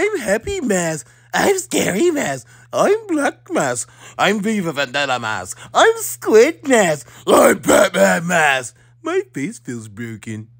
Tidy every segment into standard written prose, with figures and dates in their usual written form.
I'm Happy Mask. I'm Scary Mask. I'm Black Mask. I'm Viva Vendetta Mask. I'm Squid Mask. I'm Batman Mask. My face feels broken.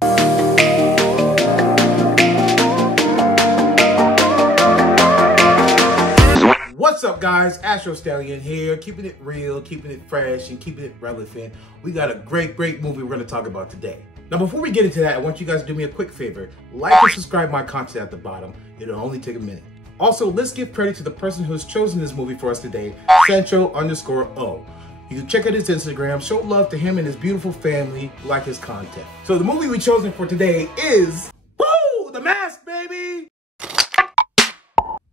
What's up, guys? Astro Stallion here, keeping it real, keeping it fresh, and keeping it relevant. We got a great movie we're going to talk about today. Now, before we get into that, I want you guys to do me a quick favor. Like and subscribe my content at the bottom. It'll only take a minute. Also, let's give credit to the person who has chosen this movie for us today, Sancho_O. You can check out his Instagram, show love to him and his beautiful family, like his content. So the movie we've chosen for today is, woo, The Mask, baby!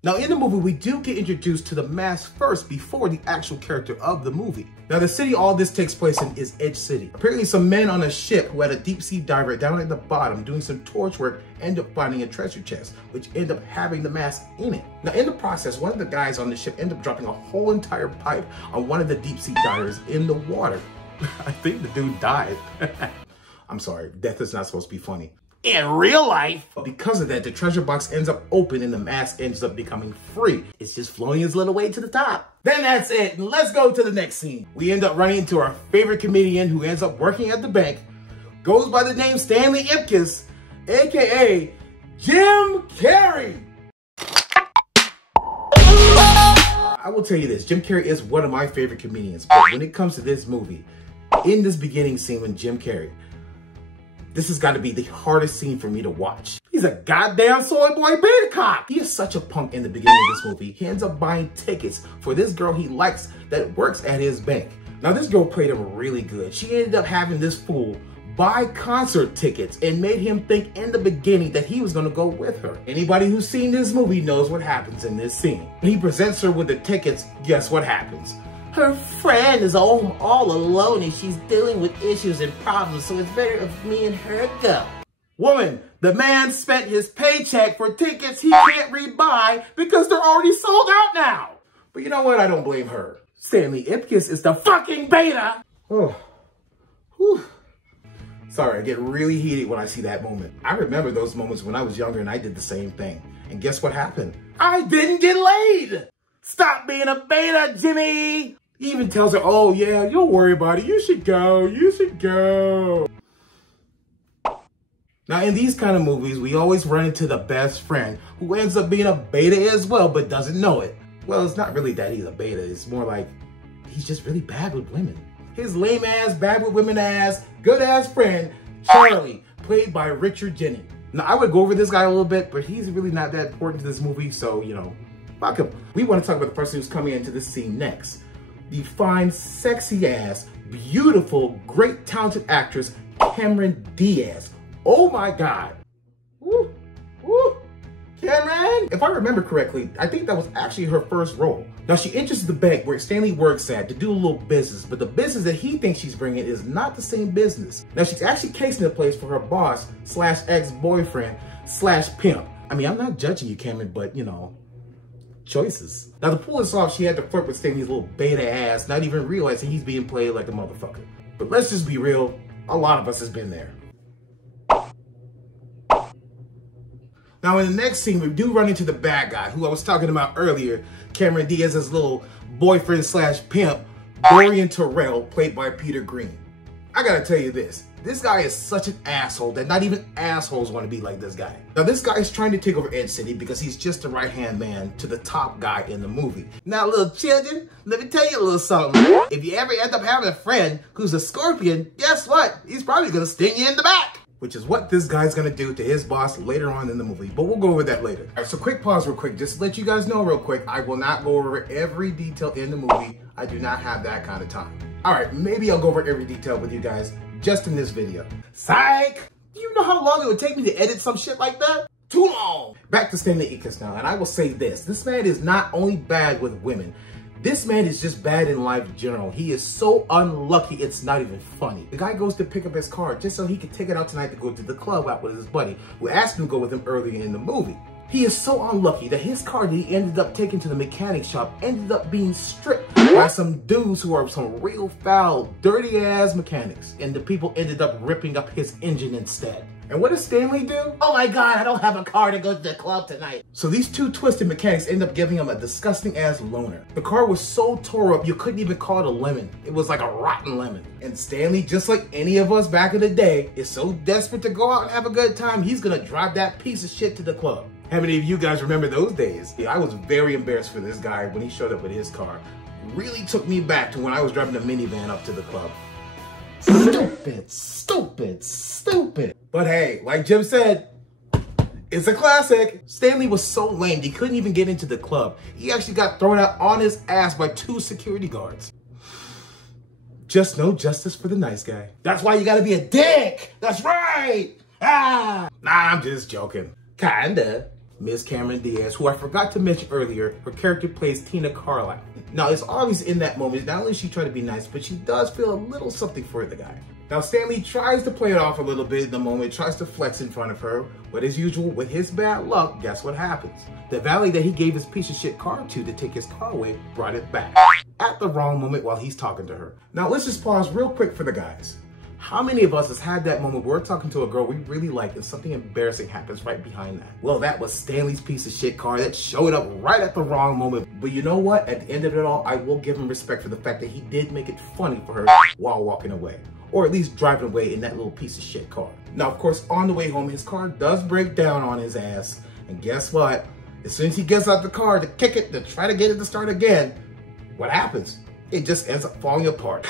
Now, in the movie, we do get introduced to the mask first before the actual character of the movie. Now, the city all this takes place in is Edge City. Apparently, some men on a ship who had a deep sea diver down at the bottom doing some torch work end up finding a treasure chest, which end up having the mask in it. Now, in the process, one of the guys on the ship end up dropping a whole entire pipe on one of the deep sea divers in the water. I think the dude died. I'm sorry, death is not supposed to be funny. In real life. Because of that, the treasure box ends up open and the mask ends up becoming free. It's just floating its little way to the top. Then that's it. Let's go to the next scene. We end up running into our favorite comedian who ends up working at the bank, goes by the name Stanley Ipkiss, aka Jim Carrey. I will tell you this, Jim Carrey is one of my favorite comedians, but when it comes to this movie, in this beginning scene with Jim Carrey, this has got to be the hardest scene for me to watch. He's a goddamn soy boy beta cop. He is such a punk in the beginning of this movie. He ends up buying tickets for this girl he likes that works at his bank. Now, this girl played him really good. She ended up having this fool buy concert tickets and made him think in the beginning that he was going to go with her. Anybody who's seen this movie knows what happens in this scene. When he presents her with the tickets, guess what happens? Her friend is home all alone and she's dealing with issues and problems, so it's better if me and her go. Woman, the man spent his paycheck for tickets he can't rebuy because they're already sold out now. But you know what? I don't blame her. Stanley Ipkiss is the fucking beta. Oh, whew. Sorry, I get really heated when I see that moment. I remember those moments when I was younger and I did the same thing. And guess what happened? I didn't get laid. Stop being a beta, Jimmy. He even tells her, oh yeah, don't worry about it. You should go, you should go. Now, in these kind of movies, we always run into the best friend who ends up being a beta as well, but doesn't know it. Well, it's not really that he's a beta. It's more like he's just really bad with women. His lame ass, bad with women ass, good ass friend, Charlie, played by Richard Jennings. Now, I would go over this guy a little bit, but he's really not that important to this movie, so, you know, fuck him. We want to talk about the person who's coming into this scene next. The fine, sexy ass, beautiful, great talented actress, Cameron Diaz. Oh my God. Woo, woo. Cameron! If I remember correctly, I think that was actually her first role. Now, she enters the bank where Stanley works at to do a little business, but the business that he thinks she's bringing is not the same business. Now, she's actually casing the place for her boss / ex-boyfriend / pimp. I mean, I'm not judging you, Cameron, but you know, choices. Now, to pull this off, she had to flirt with Stanley's little beta ass, not even realizing he's being played like a motherfucker. But let's just be real, a lot of us has been there. Now, in the next scene, we do run into the bad guy, who I was talking about earlier, Cameron Diaz's little boyfriend / pimp, Dorian Terrell, played by Peter Green. I gotta tell you this guy is such an asshole that not even assholes want to be like this guy. Now, this guy is trying to take over Edge City because he's just the right-hand man to the top guy in the movie. Now, little children, let me tell you a little something. If you ever end up having a friend who's a scorpion, guess what? He's probably gonna sting you in the back. Which is what this guy's gonna do to his boss later on in the movie, but we'll go over that later. All right, so quick pause real quick, just to let you guys know real quick, I will not go over every detail in the movie. I do not have that kind of time. All right, maybe I'll go over every detail with you guys just in this video. Psych! Do you know how long it would take me to edit some shit like that? Too long! Back to Stanley Ipkiss now, and I will say this man is not only bad with women, this man is just bad in life in general. He is so unlucky, it's not even funny. The guy goes to pick up his car just so he can take it out tonight to go to the club out with his buddy, who asked him to go with him earlier in the movie. He is so unlucky that his car that he ended up taking to the mechanic shop ended up being stripped by some dudes who are some real foul, dirty ass mechanics. And the people ended up ripping up his engine instead. And what does Stanley do? Oh my God, I don't have a car to go to the club tonight. So these two twisted mechanics end up giving him a disgusting ass loner. The car was so tore up, you couldn't even call it a lemon. It was like a rotten lemon. And Stanley, just like any of us back in the day, is so desperate to go out and have a good time, he's gonna drive that piece of shit to the club. How many of you guys remember those days? Yeah, I was very embarrassed for this guy when he showed up with his car. Really took me back to when I was driving a minivan up to the club. Stupid, stupid, stupid. But hey, like Jim said, it's a classic. Stanley was so lame, he couldn't even get into the club. He actually got thrown out on his ass by 2 security guards. Just no justice for the nice guy. That's why you gotta be a dick. That's right. Nah, I'm just joking. Kinda. Miss Cameron Diaz, who I forgot to mention earlier, her character plays Tina Carlisle. Now, it's obvious in that moment, not only does she try to be nice, but she does feel a little something for the guy. Now, Stanley tries to play it off a little bit in the moment, tries to flex in front of her, but as usual, with his bad luck, guess what happens? The valet that he gave his piece of shit car to take his car away brought it back at the wrong moment while he's talking to her. Now, let's just pause real quick for the guys. How many of us has had that moment where we're talking to a girl we really like and something embarrassing happens right behind that? Well, that was Stanley's piece of shit car that showed up right at the wrong moment. But you know what? At the end of it all, I will give him respect for the fact that he did make it funny for her while walking away. Or at least driving away in that little piece of shit car. Now, of course, on the way home, his car does break down on his ass. And guess what? As soon as he gets out the car to kick it, to try to get it to start again, what happens? It just ends up falling apart.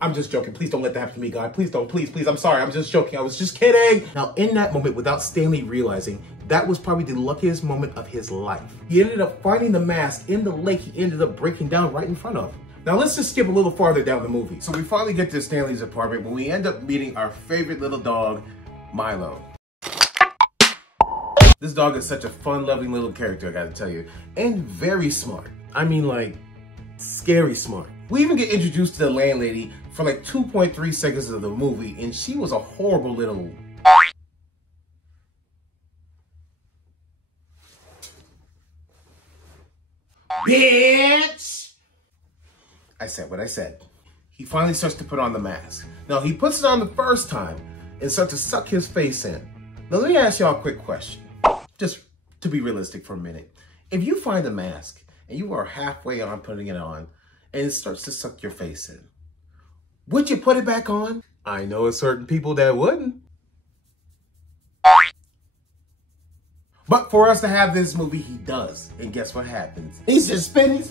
I'm just joking. Please don't let that happen to me, God. Please don't. Please, please. I'm sorry. I'm just joking. I was just kidding. Now, in that moment, without Stanley realizing, that was probably the luckiest moment of his life. He ended up finding the mask in the lake he ended up breaking down right in front of. Now, let's just skip a little farther down the movie. So we finally get to Stanley's apartment when we end up meeting our favorite little dog, Milo. This dog is such a fun-loving little character, I gotta tell you. And very smart. I mean, like, scary smart. We even get introduced to the landlady for like 2.3 seconds of the movie, and she was a horrible little... bitch! I said what I said. He finally starts to put on the mask. Now, he puts it on the first time and starts to suck his face in. Now, let me ask y'all a quick question. Just to be realistic for a minute. If you find a mask and you are halfway on putting it on, and it starts to suck your face in, would you put it back on? I know certain people that wouldn't. But for us to have this movie, he does. And guess what happens? He's just spinning.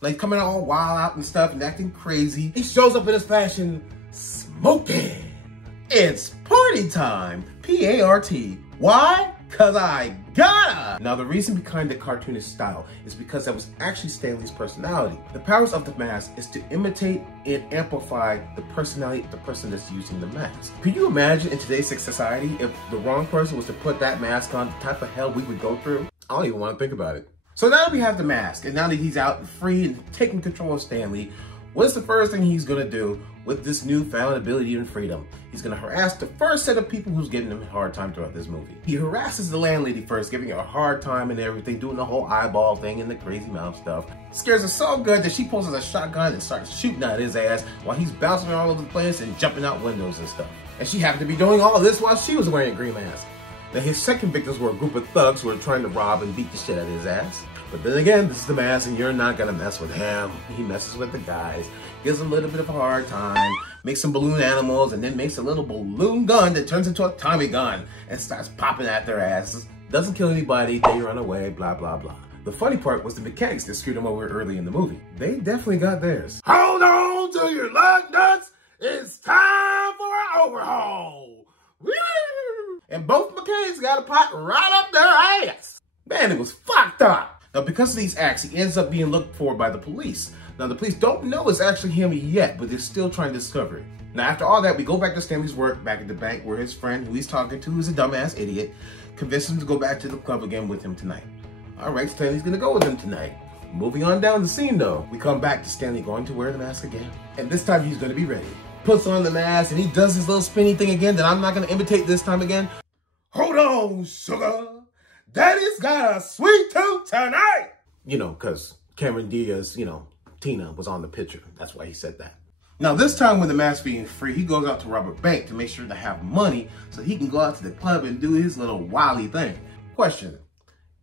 Like coming all wild out and stuff and acting crazy. He shows up in his fashion smoking. It's party time, P-A-R-T. Why? Cause I gotta! Now the reason behind the cartoonish style is because that was actually Stanley's personality. The powers of the mask is to imitate and amplify the personality of the person that's using the mask. Could you imagine in today's society if the wrong person was to put that mask on, the type of hell we would go through? I don't even want to think about it. So now that we have the mask, and now that he's out and free and taking control of Stanley, what's the first thing he's gonna do with this newfound ability and freedom? He's gonna harass the first set of people who's giving him a hard time throughout this movie. He harasses the landlady first, giving her a hard time and everything, doing the whole eyeball thing and the crazy mouth stuff. Scares her so good that she pulls out a shotgun and starts shooting at his ass while he's bouncing all over the place and jumping out windows and stuff. And she happened to be doing all of this while she was wearing a green mask. Now his second victims were a group of thugs who were trying to rob and beat the shit out of his ass. But then again, this is the mask and you're not gonna mess with him. He messes with the guys, gives them a little bit of a hard time, makes some balloon animals, and then makes a little balloon gun that turns into a Tommy gun and starts popping at their asses. Doesn't kill anybody, they run away, blah, blah, blah. The funny part was the mechanics that screwed them over early in the movie. They definitely got theirs. Hold on to your lug nuts, it's time for an overhaul. Woo! And both mechanics got a pot right up their ass. Man, it was fucked up. Now, because of these acts, he ends up being looked for by the police. Now, the police don't know it's actually him yet, but they're still trying to discover it. Now, after all that, we go back to Stanley's work back at the bank where his friend, who he's talking to, is a dumbass idiot, convinces him to go back to the club again with him tonight. All right, Stanley's gonna go with him tonight. Moving on down the scene, though, we come back to Stanley going to wear the mask again. And this time, he's gonna be ready. Puts on the mask, and he does his little spinny thing again that I'm not gonna imitate this time again. Hold on, sugar. Daddy's got a sweet tooth tonight. You know, because Cameron Diaz, you know, Tina was on the picture. That's why he said that. Now, this time when the mask being free, he goes out to rob a bank to make sure to have money so he can go out to the club and do his little wily thing. Question.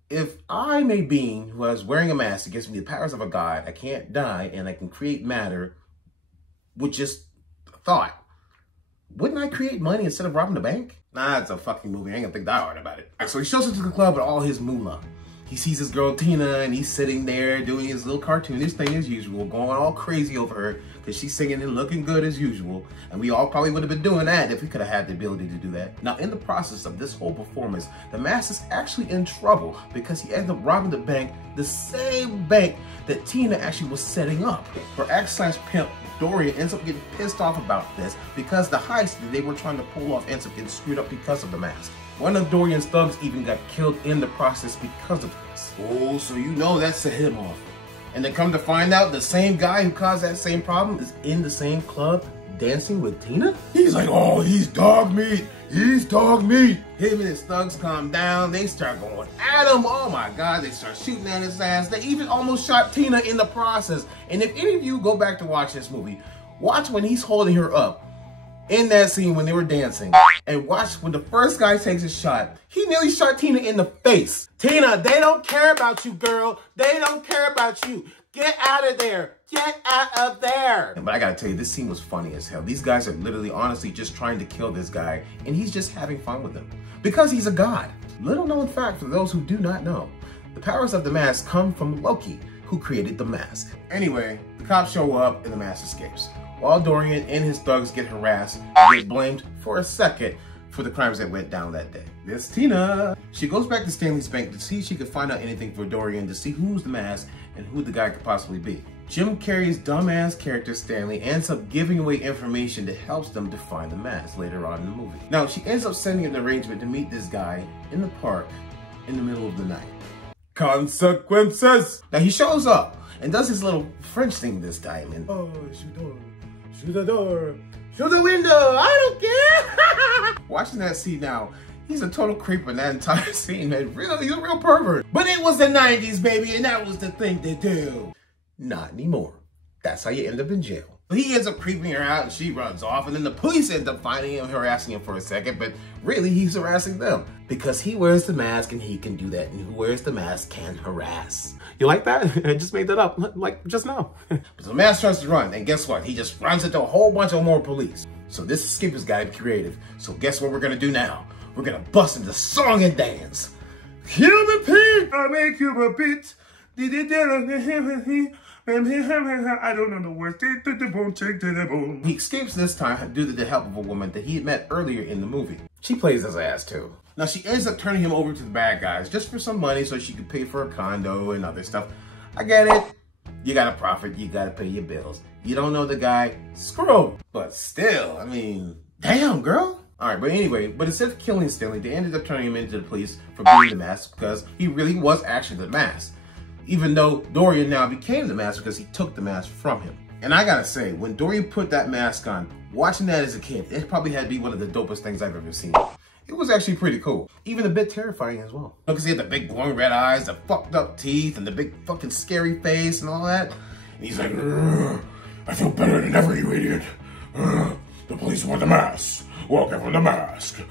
If I, May Bean, who is wearing a mask that gives me the powers of a god, I can't die, and I can create matter with just thought, wouldn't I create money instead of robbing the bank? Nah, it's a fucking movie. I ain't gonna think that hard about it. So he shows up to the club with all his moolah. He sees his girl Tina, and he's sitting there doing his little cartoonish thing as usual, going all crazy over her because she's singing and looking good as usual. And we all probably would have been doing that if we could have had the ability to do that. Now, in the process of this whole performance, the mask is actually in trouble because he ends up robbing the bank, the same bank that Tina actually was setting up. Her ex/pimp, Dorian, ends up getting pissed off about this because the heist that they were trying to pull off ends up getting screwed up because of the mask. One of Dorian's thugs even got killed in the process because of this. Oh, so you know that set him off. And then come to find out, the same guy who caused that same problem is in the same club dancing with Tina? He's like, oh, he's dog meat. He's dog meat. Him and his thugs calm down. They start going at him. Oh my God, they start shooting at his ass. They even almost shot Tina in the process. And if any of you go back to watch this movie, watch when he's holding her up in that scene when they were dancing, and watch when the first guy takes a shot. He nearly shot Tina in the face. Tina, they don't care about you, girl. They don't care about you. Get out of there. Get out of there. But I gotta tell you, this scene was funny as hell. These guys are literally, honestly, just trying to kill this guy, and he's just having fun with them because he's a god. Little known fact for those who do not know, the powers of the mask come from Loki, who created the mask. Anyway, the cops show up and the mask escapes, while Dorian and his thugs get harassed and get blamed for a second for the crimes that went down that day. This Tina. She goes back to Stanley's bank to see if she could find out anything for Dorian, to see who's the mask and who the guy could possibly be. Jim Carrey's dumbass character Stanley ends up giving away information that helps them to find the mask later on in the movie. Now, she ends up sending an arrangement to meet this guy in the park in the middle of the night. Consequences! Now, he shows up and does his little French thing this time. And oh, shoot the door, shoot the window, I don't care. Watching that scene now, he's a total creep in that entire scene, man. Really, he's a real pervert. But it was the 90s, baby, and that was the thing to do. Not anymore. That's how you end up in jail. But he ends up creeping her out and she runs off, and then the police end up finding him, harassing him for a second, but really he's harassing them because he wears the mask and he can do that, and who wears the mask can harass. You like that? I just made that up, like just now. But the mask starts to run, and guess what? He just runs into a whole bunch of more police. So this escapist guy is creative. So guess what we're gonna do now? We're gonna bust into song and dance. Cuban Pete, I make you a beat. I don't know the words. He escapes this time due to the help of a woman that he had met earlier in the movie. She plays his ass too. Now she ends up turning him over to the bad guys just for some money so she could pay for a condo and other stuff. I get it. You gotta profit, you gotta pay your bills. You don't know the guy, screw him. But still, I mean, damn girl. Alright, but anyway, but instead of killing Stanley, they ended up turning him into the police for being the mask because he really was actually the mask. Even though Dorian now became the mask because he took the mask from him. And I gotta say, when Dorian put that mask on, watching that as a kid, it probably had to be one of the dopest things I've ever seen. It was actually pretty cool. Even a bit terrifying as well. Because he had the big glowing red eyes, the fucked up teeth, and the big fucking scary face and all that. And he's like, I feel better than ever, you idiot. The police want the mask. Welcome for the mask.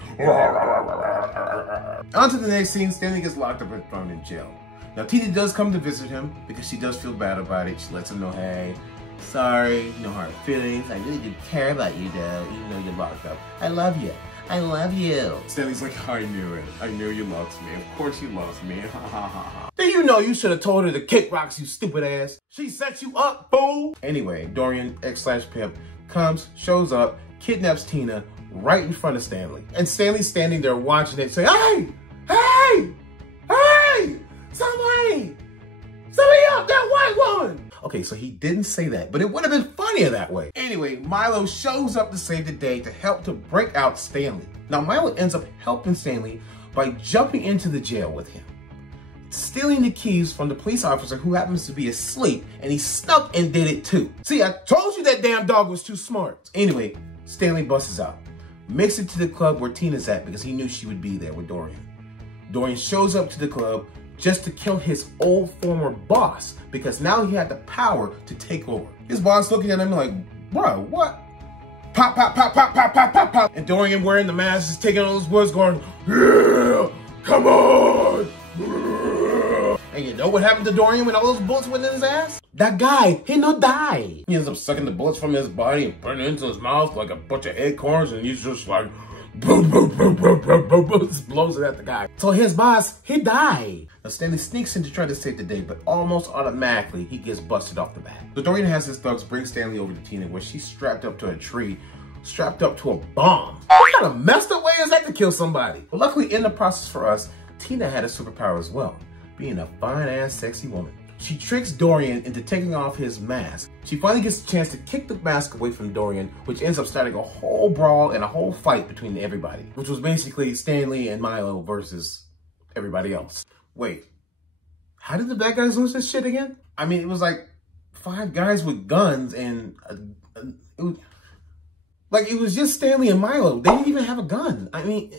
On to the next scene, Stanley gets locked up and thrown in jail. Now, Tina does come to visit him because she does feel bad about it. She lets him know, hey, sorry, no hard feelings. I really do care about you, though, even though you're locked up. I love you. I love you. Stanley's like, I knew it. I knew you loved me. Of course you loved me. Ha ha ha ha. Do you know you should have told her to kick rocks, you stupid ass? She set you up, fool. Anyway, Dorian, ex/pimp, comes, shows up, kidnaps Tina right in front of Stanley. And Stanley's standing there watching it, saying, hey, hey, hey! Somebody up, that white woman! Okay, so he didn't say that, but it would have been funnier that way. Anyway, Milo shows up to save the day to help to break out Stanley. Now, Milo ends up helping Stanley by jumping into the jail with him, stealing the keys from the police officer who happens to be asleep, and he snuck and did it too. See, I told you that damn dog was too smart. Anyway, Stanley busts out, makes it to the club where Tina's at because he knew she would be there with Dorian. Dorian shows up to the club just to kill his old former boss because now he had the power to take over. His boss looking at him like, bro, what? Pop, pop, pop, pop, pop, pop, pop, pop. And Dorian wearing the mask is taking all those words going, yeah, come on. And you know what happened to Dorian when all those bullets went in his ass? That guy, he no die. He ends up sucking the bullets from his body and putting it into his mouth like a bunch of acorns, and he's just like, boom, boom, boom, boom, boom, boom, boom, just blows it at the guy. So his boss, he died. Now Stanley sneaks in to try to save the day, but almost automatically he gets busted off the bat. So Dorian has his thugs bring Stanley over to Tina, where she's strapped up to a tree, strapped up to a bomb. What kind of messed up way is that to kill somebody? But luckily in the process for us, Tina had a superpower as well, being a fine-ass sexy woman. She tricks Dorian into taking off his mask. She finally gets a chance to kick the mask away from Dorian, which ends up starting a whole brawl and a whole fight between everybody, which was basically Stanley and Milo versus everybody else. Wait, how did the bad guys lose this shit again? I mean, it was like 5 guys with guns and it was just Stanley and Milo. They didn't even have a gun. I mean,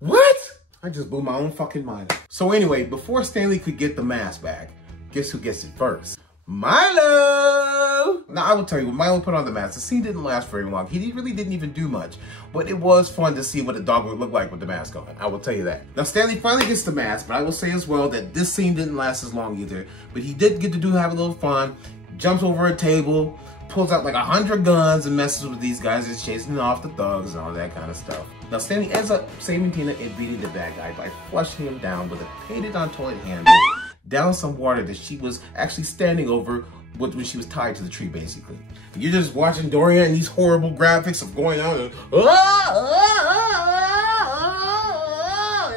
what? I just blew my own fucking mind. So anyway, before Stanley could get the mask back, guess who gets it first? Milo! Now I will tell you, when Milo put on the mask, the scene didn't last very long. He really didn't even do much, but it was fun to see what a dog would look like with the mask on. I will tell you that. Now Stanley finally gets the mask, but I will say as well that this scene didn't last as long either, but he did get to have a little fun, jumps over a table, pulls out like 100 guns and messes with these guys, just chasing off the thugs and all that kind of stuff. Now Stanley ends up saving Tina and beating the bad guy by flushing him down with a painted on toilet handle down some water that she was actually standing over when she was tied to the tree, basically. And you're just watching Dorian and these horrible graphics of going out and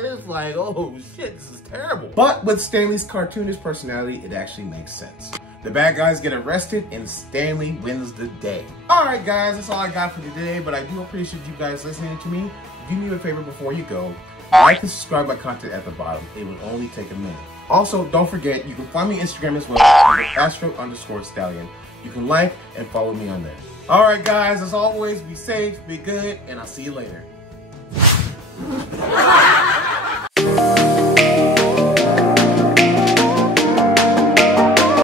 it's like, oh shit, this is terrible. But with Stanley's cartoonish personality, it actually makes sense. The bad guys get arrested and Stanley wins the day. All right, guys, that's all I got for today, but I do appreciate you guys listening to me. Do me a favor before you go. Like and subscribe my content at the bottom. It will only take a minute. Also, don't forget, you can find me on Instagram as well under Astro_Stallion. You can like and follow me on there. All right, guys, as always, be safe, be good, and I'll see you later.